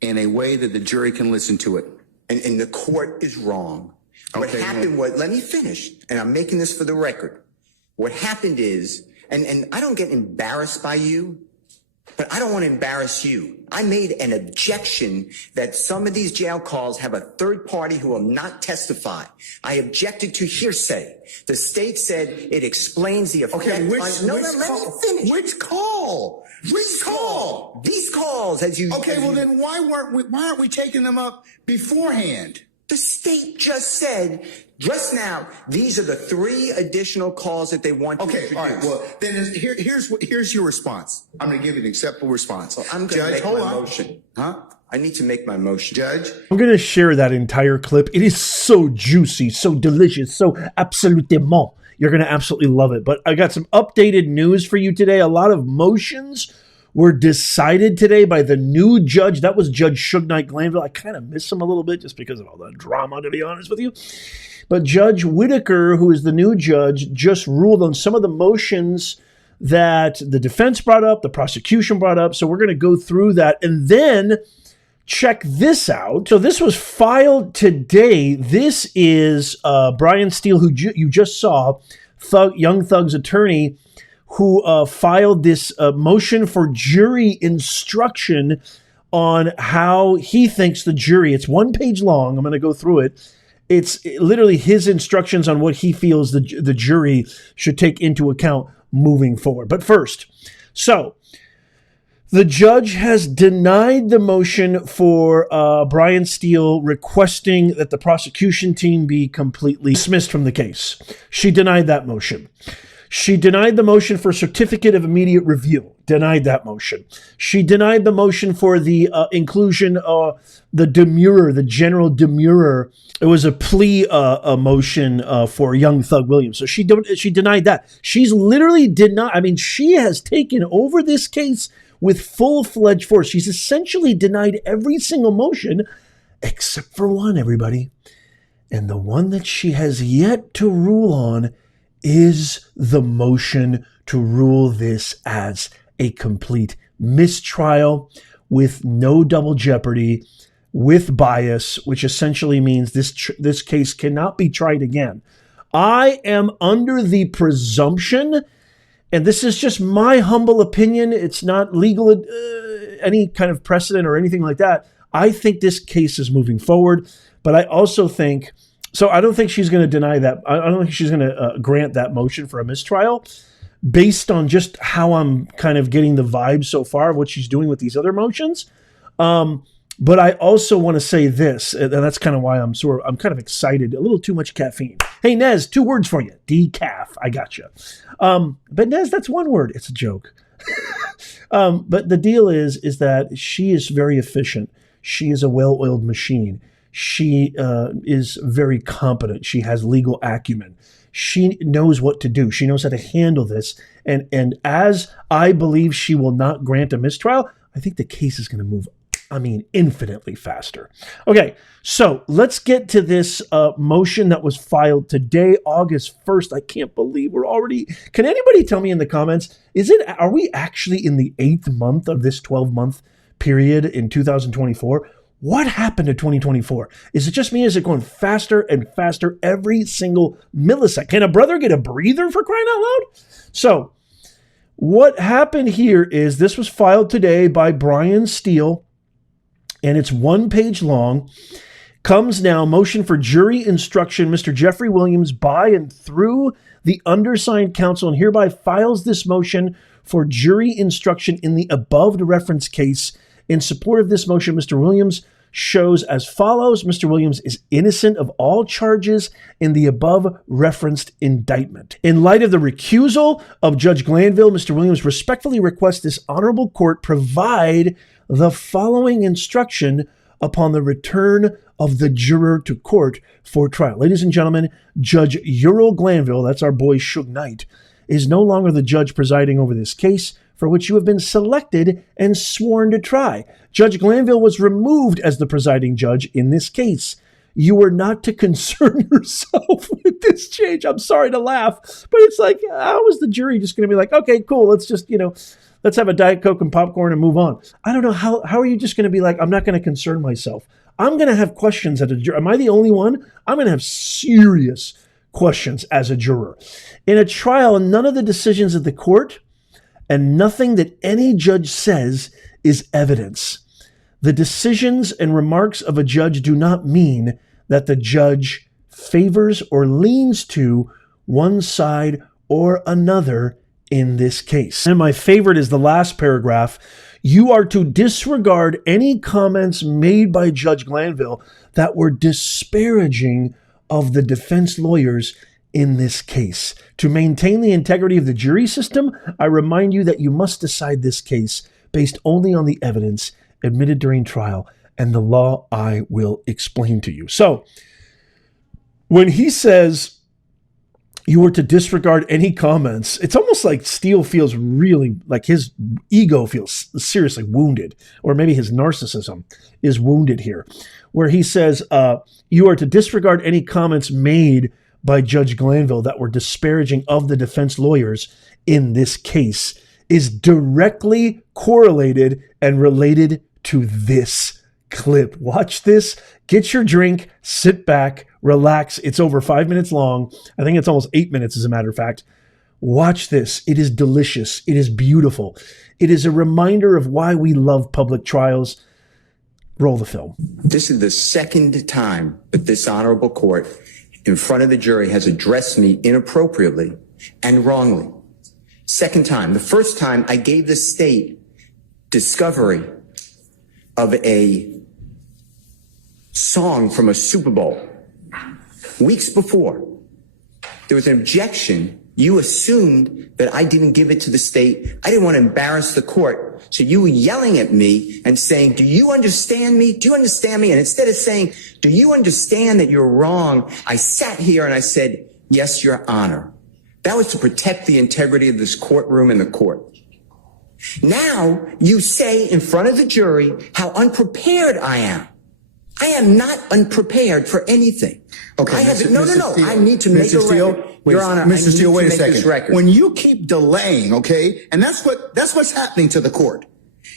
in a way that the jury can listen to it. And the court is wrong. What happened was, let me finish, and I'm making this for the record. What happened is, and I don't get embarrassed by you, but I don't want to embarrass you. I made an objection that some of these jail calls have a third party who will not testify. I objected to hearsay. The state said it explains the effect. Okay, let me finish. Which call? Which call? These calls, as you... Okay, well then why aren't we taking them up beforehand? The state just said, just now, these are the 3 additional calls that they want to introduce. All right, well, then here's your response. I'm going to give you an acceptable response. Well, I'm going to make my motion. Huh? I need to make my motion. Judge? I'm going to share that entire clip. It is so juicy, so delicious, so absolutement. You're going to absolutely love it. But I got some updated news for you today. A lot of motions were decided today by the new judge. That was Judge Suge Knight Glanville. I kind of miss him a little bit just because of all the drama, to be honest with you. But Judge Whitaker, who is the new judge, just ruled on some of the motions that the defense brought up, the prosecution brought up. So we're going to go through that. And then check this out. So this was filed today. This is Brian Steele, who you just saw, Young Thug's attorney, who filed this motion for jury instruction on how he thinks the jury, it's 1 page long, I'm going to go through it. It's literally his instructions on what he feels the jury should take into account moving forward. But first, so the judge has denied the motion for Brian Steele requesting that the prosecution team be completely dismissed from the case. She denied that motion. She denied the motion for certificate of immediate review. Denied that motion. She denied the motion for the inclusion of the demurrer, the general demurrer. It was a plea motion for young Thug Williams. So she denied that. She's literally denied. I mean, she has taken over this case with full-fledged force. She's essentially denied every single motion except for one, everybody. And the one that she has yet to rule on is the motion to rule this as a complete mistrial with no double jeopardy, with bias, which essentially means this case cannot be tried again. I am under the presumption, and this is just my humble opinion, it's not legal, any kind of precedent or anything like that. I think this case is moving forward, but I also think, so I don't think she's going to deny that. I don't think she's going to grant that motion for a mistrial based on just how I'm kind of getting the vibe so far of what she's doing with these other motions. But I also want to say this, and that's kind of why I'm kind of excited. A little too much caffeine. Hey, Nez, 2 words for you. Decaf. I got you. But Nez, that's 1 word. It's a joke. But the deal is that she is very efficient. She is a well-oiled machine. She is very competent. She has legal acumen. She knows what to do. She knows how to handle this. And as I believe she will not grant a mistrial, I think the case is going to move, infinitely faster. Okay, so let's get to this motion that was filed today, August 1st. I can't believe we're already... Can anybody tell me in the comments, are we actually in the 8th month of this 12-month period in 2024? What happened to 2024? Is it just me? Is it going faster and faster every single millisecond? Can a brother get a breather, for crying out loud? So what happened here is this was filed today by Brian Steele, and it's 1 page long. Comes now, motion for jury instruction. Mr. Jeffrey Williams, by and through the undersigned counsel, and hereby files this motion for jury instruction in the above referenced case. In support of this motion, Mr. Williams shows as follows. Mr. Williams is innocent of all charges in the above referenced indictment. In light of the recusal of Judge Glanville, Mr. Williams respectfully requests this honorable court provide the following instruction upon the return of the juror to court for trial. Ladies and gentlemen, Judge Ural Glanville, that's our boy Suge Knight, is no longer the judge presiding over this case for which you have been selected and sworn to try. Judge Glanville was removed as the presiding judge in this case. you were not to concern yourself with this change. I'm sorry to laugh, but it's like, how is the jury just going to be like, okay, cool, let's just, let's have a Diet Coke and popcorn and move on? I don't know. How are you just going to be like, I'm not going to concern myself? I'm going to have questions at a jury. Am I the only one? I'm going to have serious questions as a juror. In a trial, none of the decisions of the court and nothing that any judge says is evidence. The decisions and remarks of a judge do not mean that the judge favors or leans to one side or another in this case. And my favorite is the last paragraph. You are to disregard any comments made by Judge Glanville that were disparaging of the defense lawyers in this case. To maintain the integrity of the jury system, I remind you that you must decide this case based only on the evidence admitted during trial and the law I will explain to you. So when he says you were to disregard any comments, it's almost like Steele feels really like his ego feels seriously wounded, or maybe his narcissism is wounded here, where he says you are to disregard any comments made by Judge Glanville that were disparaging of the defense lawyers in this case is directly correlated and related to this clip. Watch this, get your drink, sit back, relax. It's over 5 minutes long. I think it's almost 8 minutes, as a matter of fact. Watch this. It is delicious. It is beautiful. It is a reminder of why we love public trials. Roll the film. This is the second time that this honorable court in front of the jury has addressed me inappropriately and wrongly. Second time. The first time I gave the state discovery of a song from a Super Bowl. Weeks before, there was an objection. You assumed that I didn't give it to the state. I didn't want to embarrass the court. So you were yelling at me and saying, do you understand me? Do you understand me? And instead of saying, do you understand that you're wrong? I sat here and I said, yes, Your Honor. That was to protect the integrity of this courtroom and the court. Now you say in front of the jury how unprepared I am. I am not unprepared for anything. Okay, I have, Mr. no. Steele, I need to make Mr. a Steele, record. Your Honor, Mr. Steele, wait a second. Record. When you keep delaying, okay, and that's what's happening to the court.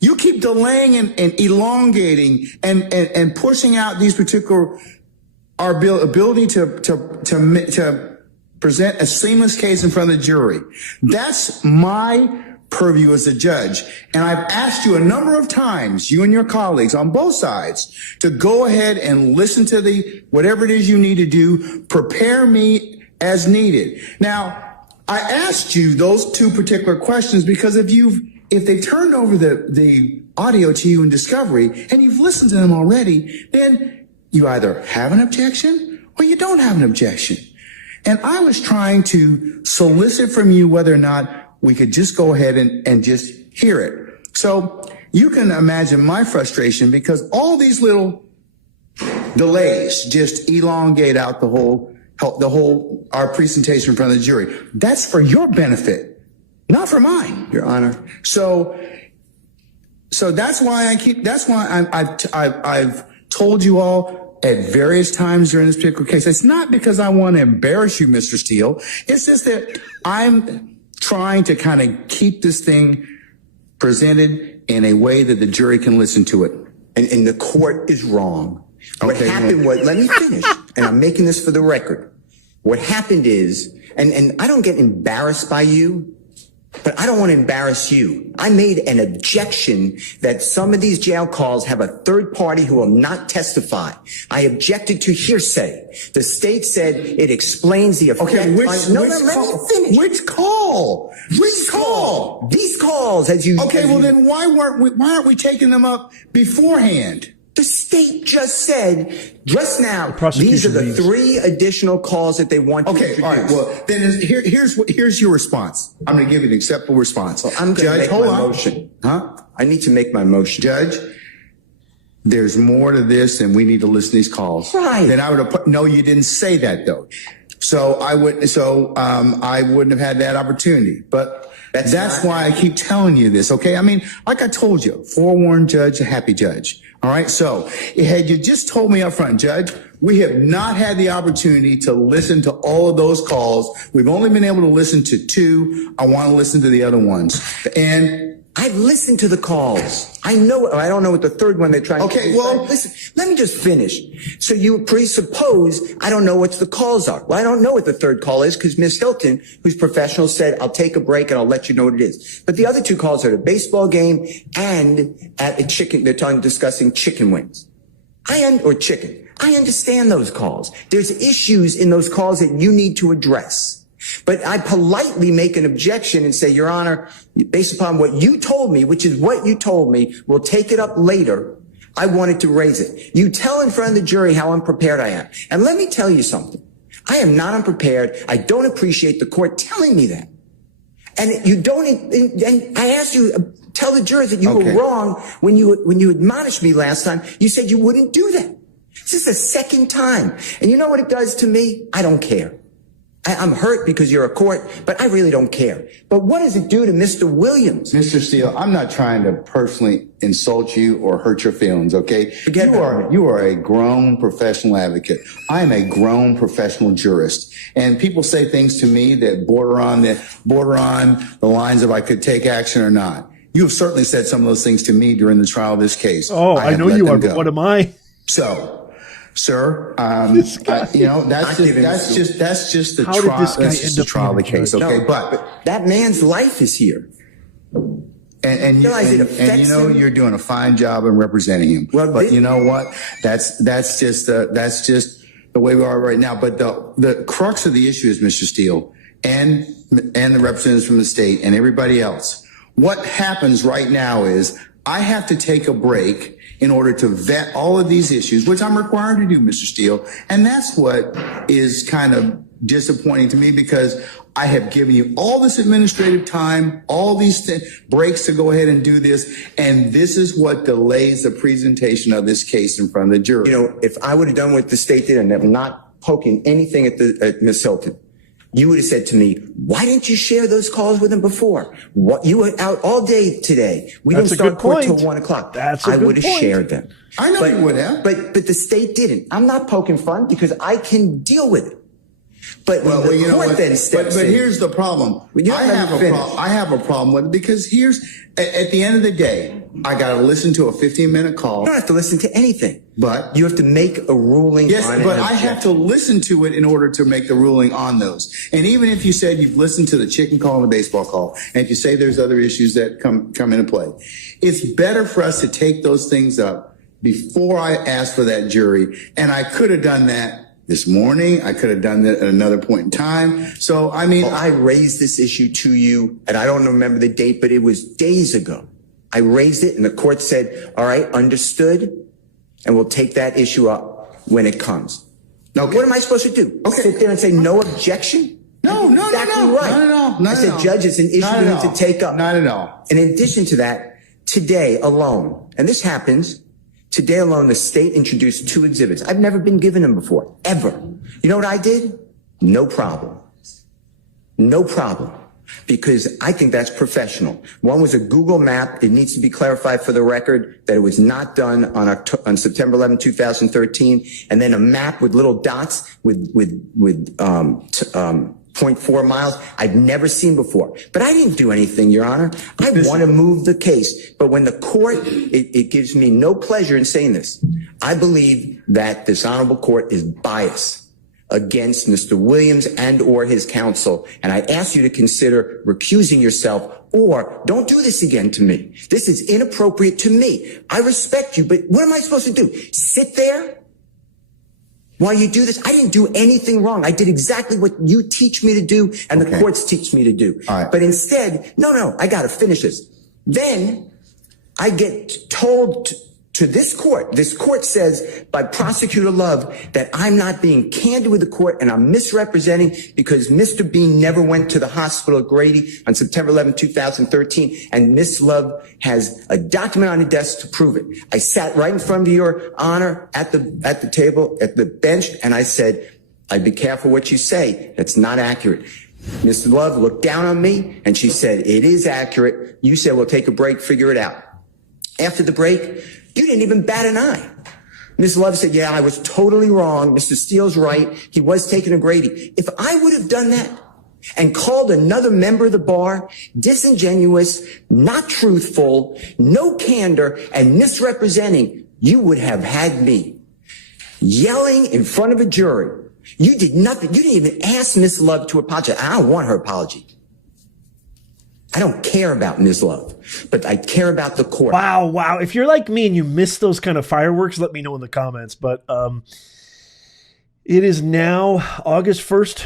You keep delaying and elongating and pushing out these particular our ability to present a seamless case in front of the jury. That's my purview as a judge. And I've asked you a number of times, you and your colleagues on both sides, to go ahead and listen to whatever it is you need to do, prepare me as needed. Now, I asked you those two particular questions because if they turned over the audio to you in discovery and you've listened to them already, then you either have an objection or you don't have an objection. And I was trying to solicit from you whether or not we could just go ahead and just hear it. So you can imagine my frustration because all these little delays just elongate out our presentation in front of the jury. That's for your benefit, not for mine, Your Honor. So that's why I've told you all at various times during this particular case. It's not because I want to embarrass you, Mr. Steele. It's just that I'm trying to kind of keep this thing presented in a way that the jury can listen to it. And the court is wrong. What happened was, let me finish, and I'm making this for the record. What happened is, and I don't get embarrassed by you, but I don't want to embarrass you. I made an objection that some of these jail calls have a third party who will not testify. I objected to hearsay. The state said it explains the effect. Okay, Let me finish. Which call? Which call? These calls, as you. Okay, well then why aren't we taking them up beforehand? The state just said just now, prosecution these are the leaves. 3 additional calls that they want to introduce. All right. Well, then here's your response. I'm going to give you an acceptable response. Well, I'm going to make my motion. Huh? I need to make my motion. Judge, there's more to this and we need to listen to these calls. Right. Then I would have put, no, you didn't say that though. So I wouldn't have had that opportunity, but that's why I keep telling you this. Okay. I mean, like I told you, forewarned judge, a happy judge. All right. So had you just told me up front, Judge, we have not had the opportunity to listen to all of those calls. We've only been able to listen to 2. I want to listen to the other ones. And I've listened to the calls. I know. I don't know what the third one they're trying to do. Okay, well, listen, let me just finish. So you presuppose I don't know what the calls are. Well, I don't know what the third call is because Ms. Hilton, who's professional, said, I'll take a break and I'll let you know what it is. But the other 2 calls are the baseball game and at a chicken. They're discussing chicken wings. Or chicken. I understand those calls. There's issues in those calls that you need to address. But I politely make an objection and say, Your Honor, based upon what you told me, which is what you told me, we'll take it up later. I wanted to raise it. You tell in front of the jury how unprepared I am. And let me tell you something. I am not unprepared. I don't appreciate the court telling me that. And you don't, and I asked you, tell the jurors that you were wrong when you admonished me last time. You said you wouldn't do that. This is the second time. And you know what it does to me? I don't care. I'm hurt because you're a court, but I really don't care. But what does it do to Mr. Williams? Mr. Steele, I'm not trying to personally insult you or hurt your feelings, okay? You are a grown professional advocate. I am a grown professional jurist. And people say things to me that border on the lines of I could take action or not. You have certainly said some of those things to me during the trial of this case. Oh, I know you are, but what am I? So, sir, that's just the trial. That's just the trial of the case, okay? No, but that man's life is here. And you know you're doing a fine job in representing him. Well, but you know what? That's just the way we are right now. But the crux of the issue is, Mr. Steele, and the representatives from the state and everybody else. What happens right now is I have to take a break in order to vet all of these issues, which I'm required to do, Mr. Steele. And that's what is kind of disappointing to me because I have given you all this administrative time, all these breaks to go ahead and do this. And this is what delays the presentation of this case in front of the jury. You know, if I would have done what the state did and I'm not poking anything at Ms. Hilton, you would have said to me, why didn't you share those calls with him before? What, you were out all day today. We didn't start court till 1 o'clock. I would have shared them. I know you would have. But the state didn't. I'm not poking fun because I can deal with it. But the court then steps in. But here's the problem. I have a problem with it because at the end of the day, I got to listen to a 15-minute call. You don't have to listen to anything. But you have to make a ruling on it. But I have to listen to it in order to make the ruling on those. And even if you said you've listened to the chicken call and the baseball call, and if you say there's other issues that come into play, it's better for us to take those things up before I ask for that jury. And I could have done that this morning. I could have done that at another point in time. So, I mean, I raised this issue to you, and I don't remember the date, but it was days ago. I raised it, and the court said, all right, understood, and we'll take that issue up when it comes. Now, what am I supposed to do? Sit there and say no objection? No, exactly right. Not at all. I said, Judge, it's an issue we need to take up. Not at all. And in addition to that, today alone, and this happens, today alone, the state introduced 2 exhibits. I've never been given them before, ever. You know what I did? No problem. No problem. Because I think that's professional. One was a Google map. It needs to be clarified for the record that it was not done on September 11, 2013. And then a map with little dots with 0.4 miles. I've never seen before. But I didn't do anything, Your Honor. I want to move the case. But when the court, it gives me no pleasure in saying this. I believe that this honorable court is biased against Mr. Williams and or his counsel. And I ask you to consider recusing yourself or don't do this again to me. This is inappropriate to me. I respect you, but what am I supposed to do? Sit there while you do this? I didn't do anything wrong. I did exactly what you teach me to do and the courts teach me to do. But instead, no, I got to finish this. Then I get told to this court says by Prosecutor Love that I'm not being candid with the court and I'm misrepresenting because Mr. Bean never went to the hospital at Grady on September 11, 2013, and Miss Love has a document on the desk to prove it. I sat right in front of Your Honor at the table, at the bench, and I said, I'd be careful what you say. That's not accurate. Miss Love looked down on me and she said, it is accurate. You said, we'll take a break, figure it out. After the break, You didn't even bat an eye. Ms. Love said, yeah, I was totally wrong. Mr. Steele's right. He was taking a Grady. If I would have done that and called another member of the bar disingenuous, not truthful, no candor, and misrepresenting, you would have had me yelling in front of a jury. You did nothing. You didn't even ask Ms. Love to apologize. I don't want her apology. I don't care about Ms. Love, but I care about the court. Wow. If you're like me and you miss those kind of fireworks, let me know in the comments. But it is now August 1st,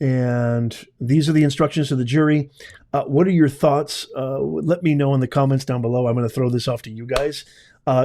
and these are the instructions to the jury. What are your thoughts? Let me know in the comments down below. I'm going to throw this off to you guys.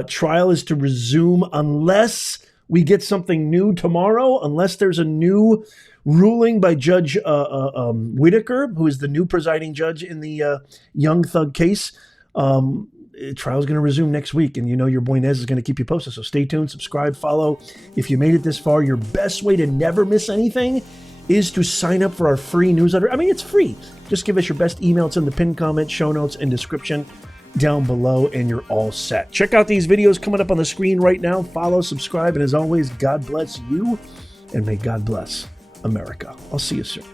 Trial is to resume unless we get something new tomorrow, unless there's a new ruling by Judge Whitaker, who is the new presiding judge in the Young Thug case. Trial's going to resume next week, and you know your boy Nez is going to keep you posted. So stay tuned, subscribe, follow. If you made it this far, your best way to never miss anything is to sign up for our free newsletter. I mean, it's free. Just give us your best email. It's in the pinned comment, show notes, and description down below, and you're all set. Check out these videos coming up on the screen right now. Follow, subscribe, and as always, God bless you, and may God bless America. I'll see you soon.